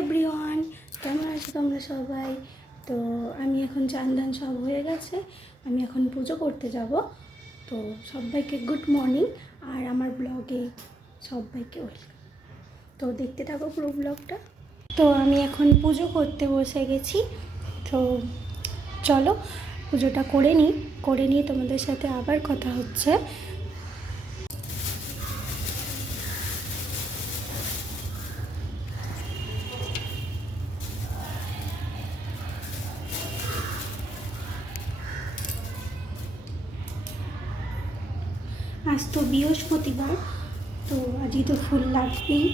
Everyone, কেমন আছো তোমরা সবাই? তো আমি এখন চান দান সব হয়ে গেছে, আমি এখন পুজো করতে যাব। তো সবাইকে গুড মর্নিং, আর আমার ব্লগে সবাইকে ওয়েলকাম। তো দেখতে থাকো পুরো ব্লগটা। তো আমি এখন পুজো করতে বসে গেছি। তো চলো পুজোটা করে নিয়ে তোমাদের সাথে আবার কথা হচ্ছে। আজ তো বৃহস্পতিবার, তো আজই তো ফুল লাগবেই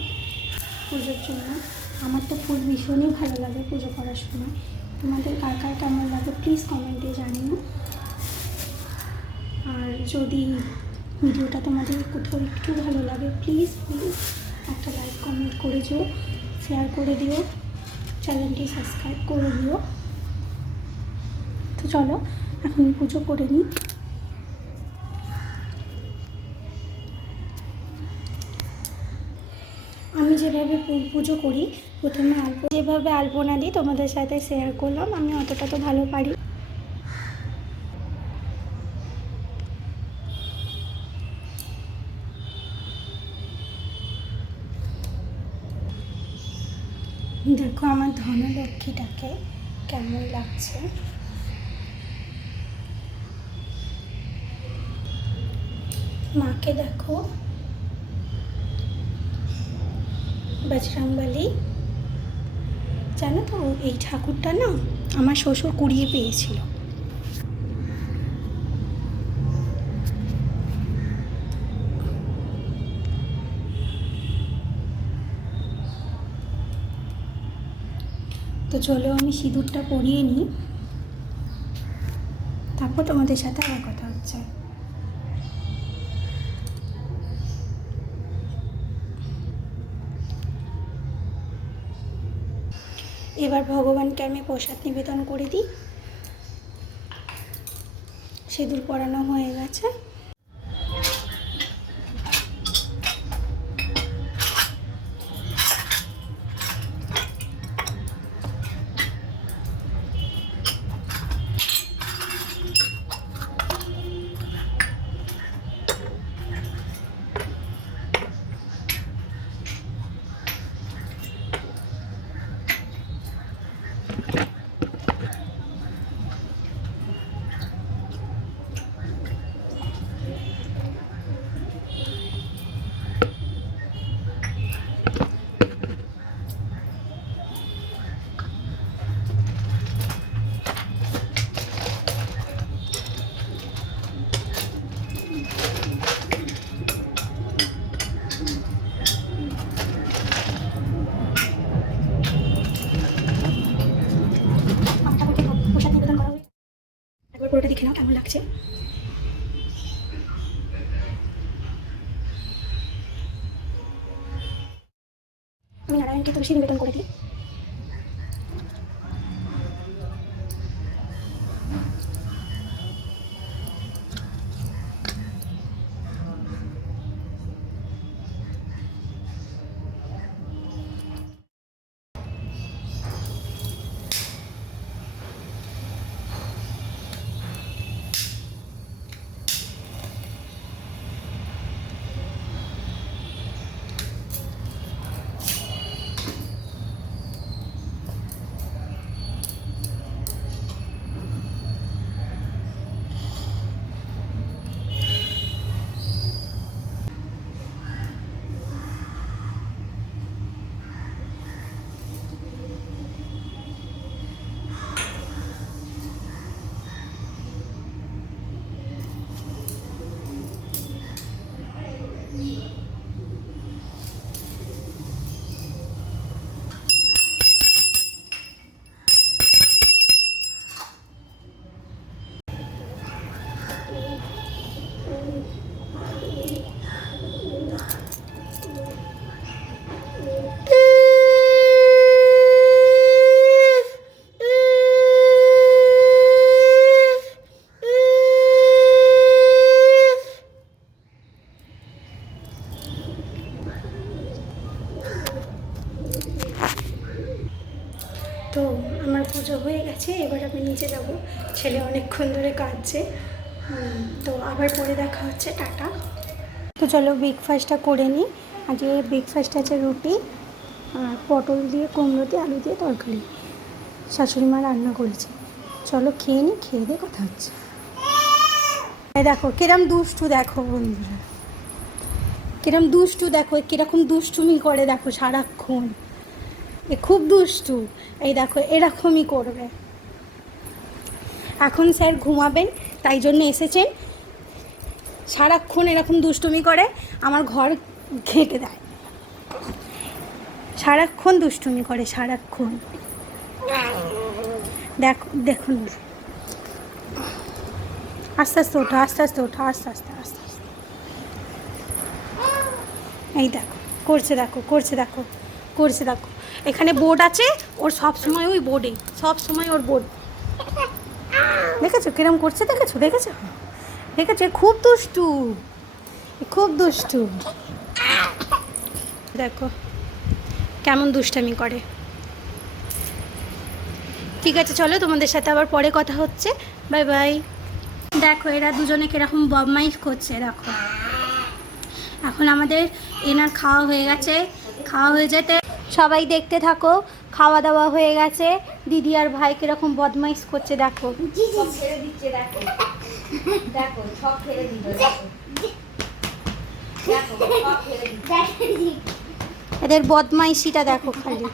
পুজোর জন্য। আমার তো ফুল ভীষণই ভালো লাগে পুজো করার সময়। তোমাদের কার কার কেমন লাগে প্লিজ কমেন্টে জানিও। আর যদি ভিডিওটা তোমাদের কোথাও একটু ভালো লাগে প্লিজ একটা লাইক কমেন্ট করে দিও, শেয়ার করে দিও, চ্যানেলটি সাবস্ক্রাইব করে দিও। তো চলো এখন পুজো করে নিই। আমি যেভাবে পুজো করি, প্রথমে যেভাবে আলপনা দিই তোমাদের সাথে শেয়ার করলাম। আমি অতটা তো ভালো পারি। দেখো আমার ধনলক্ষ্মীটাকে কেমন লাগছে। মাকে দেখো, বজরংবলী। জানো তো এই ঠাকুরটা না আমার শ্বশুর কুড়িয়ে পেয়েছিল। তো চলো আমি সিঁদুরটা পরিয়ে নিই, তারপর তোমাদের সাথে আবার কথা হচ্ছে। এবার ভগবানকে আমি প্রসাদ নিবেদন করে দিই। সিঁদুর পরানো হয়ে গেছে। প্রসাদ নিবেদন করা হয়ে একবার পুরোটা দেখে নাও কেমন লাগছে। আমি নারায়ণকে তুলসী নিবেদন করে দিই। তো আমার পুজো হয়ে গেছে, এবার আমি নিচে যাব। ছেলে অনেকক্ষণ ধরে কাঁদছে। তো আবার পরে দেখা হচ্ছে, টাটা। তো চলো ব্রেকফাস্টটা করে নিই। আজকে ব্রেকফাস্ট আছে রুটি আর পটল দিয়ে, কুমড়ো দিয়ে, আলু দিয়ে তরকারি শাশুড়ি মা রান্না করেছে। চলো খেয়ে নিই, খেয়ে দিয়ে কথা হচ্ছে। দেখো কিরম দুষ্টু, দেখো বন্ধুরা কিরম দুষ্টু, দেখো কিরকম দুষ্টুমি করে, দেখো সারাক্ষণ এ খুব দুষ্টু। এই দেখো এরকমই করবে। এখন স্যার ঘুমাবেন, তাই জন্য এসেছেন। সারাক্ষণ এরকম দুষ্টুমি করে, আমার ঘর ঘেঁটে দেয়। সারাক্ষণ দুষ্টুমি করে, সারাক্ষণ। দেখো দেখুন, আস্তে আস্তে ওঠো, আস্তে আস্তে ওঠো, আস্তে আস্তে আস্তে আস্তে। এই দেখো করছে, দেখো করছে, দেখো করছে, দেখো। এখানে বোর্ড আছে ওর, সব সময় ওই বোর্ডে, সব সময় ওর বোর্ড। দেখেছো কিরম করছে, দেখেছো দেখেছো দেখেছো? খুব দুষ্টু, খুব দুষ্টু। দেখো কেমন দুষ্টামি করে। ঠিক আছে চলো, তোমাদের সাথে আবার পরে কথা হচ্ছে। Bye bye. দেখো এরা দুজনে কিরকম বদমাইশ করছে, দেখো। এখন আমাদের এনার খাওয়া হয়ে গেছে, খাওয়া হয়ে যেতে সবাই দেখতে থাকো। খাওয়া দাওয়া হয়ে গেছে, দিদি আর ভাই কিরকম বদমাইশ করছে, দেখো। এদের বদমাইশিটা দেখো খালি।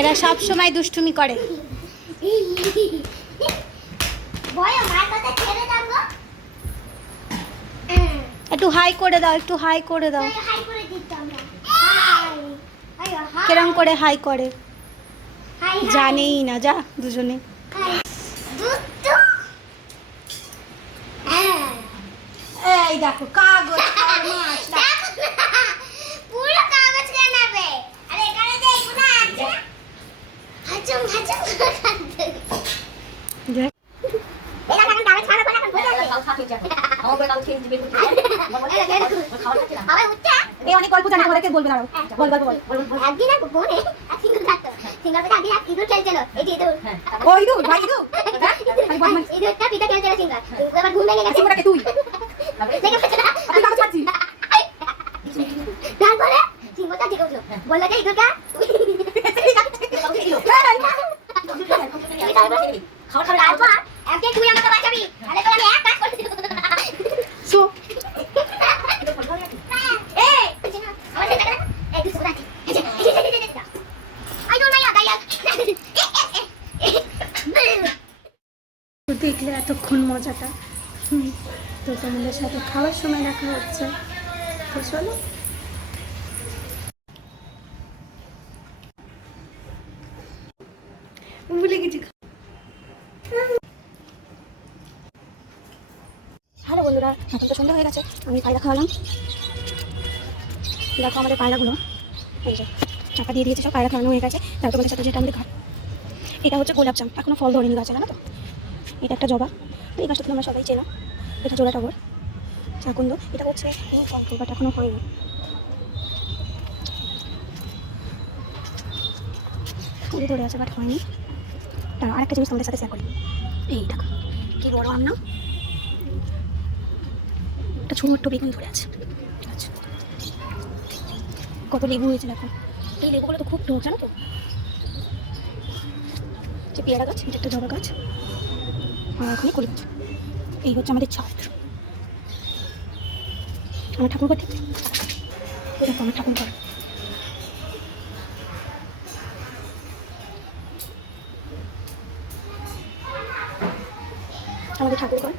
এরা সব সময় দুষ্টুমি করে। একটু হাই করে দাও, একটু হাই করে দাও। কেরম করে হাই করে জানেই না, যা দুজনে। এই দেখো কাগজ, পুরো কাগজ কে নেবে। আরে এখানে যে এগুলো আছে হাজুম হাজুম করতে। এলা কাগজ কাগজ ছাড়া কোন কোন বলে খাও খাও যাও। আমার বলে কাগজ খেয়ে দিবে করতে। খাওয়া খাচ্ছে না। আরে উঠছে। এই অনেক গল্প জানে, ওদেরকে বলবে না। বল বল বল। একদিন এক বোনে সিঙ্গেল থাকতো। সিঙ্গেল থেকে একদিন ইঁদুর খেলছিল। এই যে ইঁদুর। ও ইঁদুর, ভাই ইঁদুর। ইঁদুরটা পিঠা খেলছিল সিঙ্গেল। এবার ঘুম ভেঙে গেছে। সিঙ্গেলটাকে তুই। দেখে ফেলছে। আমি কাগজ খাচ্ছি। তারপরে সিঙ্গেলটা জেগে উঠলো। বলল যে ইঁদুরটা তারপর একে তুই আমাকে বাঁচাবি, তাহলে তো আমি এক কাজ করে দেব। সো এই আমার দেখা এই তুই সোনা আই ডোন্ট লাইক আই দেখলে এতক্ষণ মজাটা। তো তোমাদের সাথে খাওয়ার সময় দেখা হচ্ছে। তো চলো। ভুলে গেছি। হ্যালো বন্ধুরা, এখন তো সন্ধ্যা হয়ে গেছে। আমি পায়রা খাওয়ালাম। দেখো আমাদের পায়রাগুলো, এই যে টাকা দিয়ে দিয়েছে, সব পায়রা খাওয়ানো হয়ে গেছে। তারপর তোমাদের সাথে যেটা আমাদের ঘর, এটা হচ্ছে গোলাপ জাম, এখনো ফল ধরেনি গাছে, জানো তো। এটা একটা জবা, এই গাছটা তো আমরা সবাই চেনা। এটা জোড়া টগর, চাকুন্দ। এটা হচ্ছে ফল, বাট এখনো হয়নি। ফুলে ধরে আছে বাট হয়নি। আর একটা জিনিস তোমাদের সাথে শেয়ার করি। এই দেখো কি বড় আম না, একটা ছোট্ট বেগুন ধরে আছে। আচ্ছা কত লেবু হয়েছে দেখো। এই লেবুগুলো তো খুব টক, জানো তো। যে পেয়ারা গাছ, এটা একটা জবা গাছ, আর ওখানে কলি গাছ। এই হচ্ছে আমাদের ছাদ। আমার ঠাকুর ঘর থেকে দেখো, আমার ঠাকুর ঘর। আমাদের ঠাকুর ঘর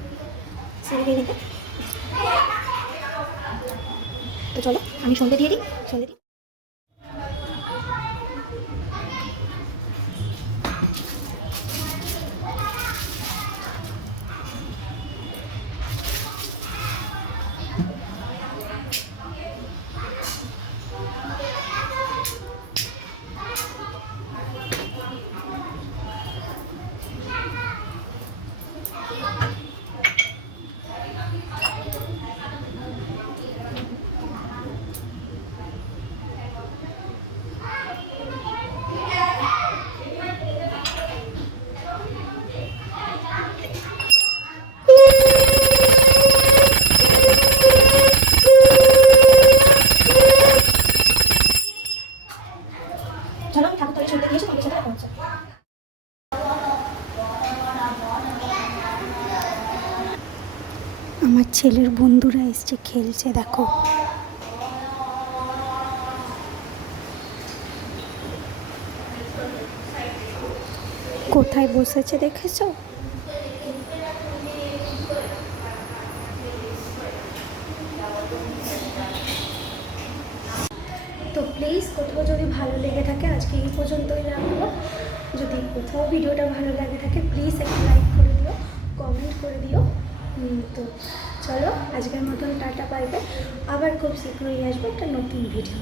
সিঁড়ি। তো চলো আমি সন্ধ্যে দিয়ে দিই, সন্ধ্যে দিই। আমার ছেলের বন্ধুরা এসছে, খেলছে, দেখো। কোথায় বসেছে দেখেছো? তো প্লিজ কোথাও যদি ভালো লেগে থাকে, আজকে এই পর্যন্তই রাখবো। যদি কোথাও ভিডিওটা ভালো লাগে থাকে প্লিজ একটা লাইক করে দিও, কমেন্ট করে দিও। তো চলো আজকের মতন টাটা, বাই বাই। আবার খুব শীঘ্রই আসবো একটা নতুন ভিডিও।